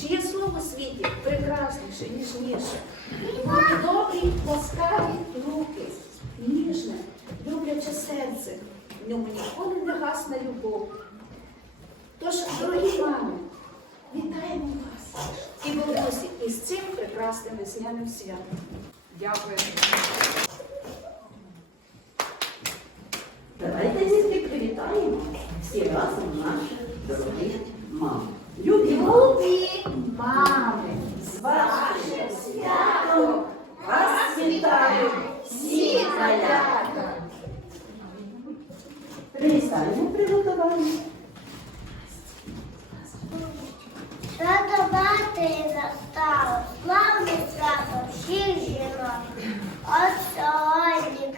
чиє слово в світі прекрасніше, ніжніше. Мати добрі, ласкаві руки, ніжне, любляче серце. В ньому ніколи не гасне любов. Тож, дорогі мами, вітаємо вас і бабусі із цим прекрасним весняним святом. Дякую. Давайте дітки привітаємо всі разом наших дорогих мам. Любі мами! Любі мами, З вашим святом вас вітають всі малята! Привітаємо приготування. Свято матері настало, славне свято всіх жінок. От сьогодні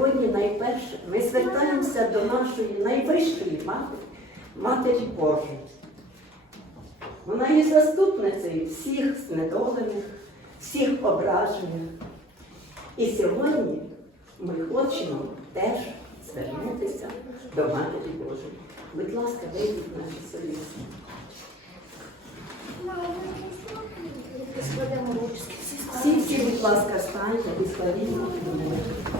сьогодні найперше ми звертаємося до нашої найвищої матері, Матері Божої. Вона є заступницею всіх знедолених, всіх ображених. І сьогодні ми хочемо теж звернутися до Матері Божої. Будь ласка, вийдіть наші солісти. Всі Всі, будь ласка, станьте і славімо. Не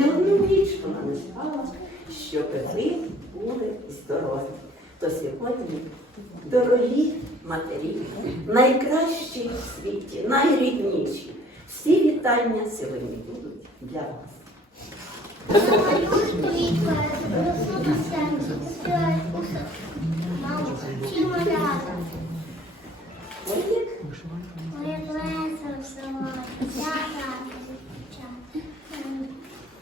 не одну ніч вона лежала, щоб ви були здорові. То сьогодні, дорогі матері, найкращі в світі, найрідніші. Всі вітання сьогодні будуть для вас. Моє весело, я рада.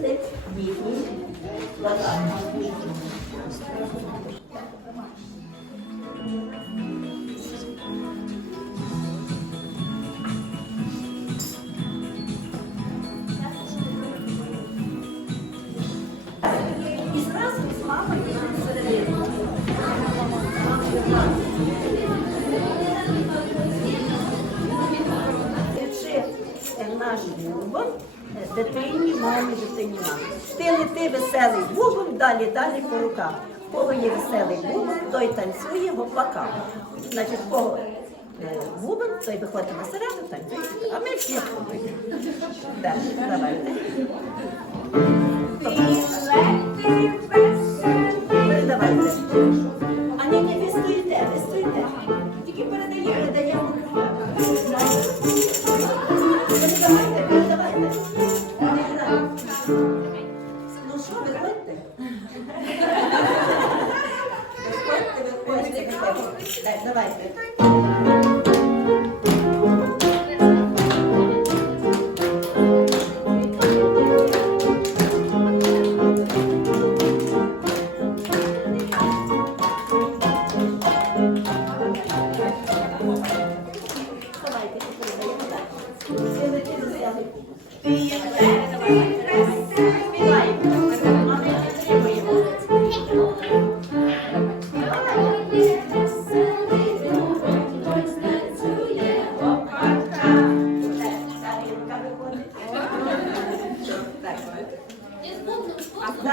de їхній платформі. Далі по руках. Кого є веселий бубен, той танцює в облаках. Значить, кого е, бубен, той виходить на середу, танцює, а ми всі ходимо. Давайте. Ну, давайте. that's the vice. А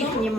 їхні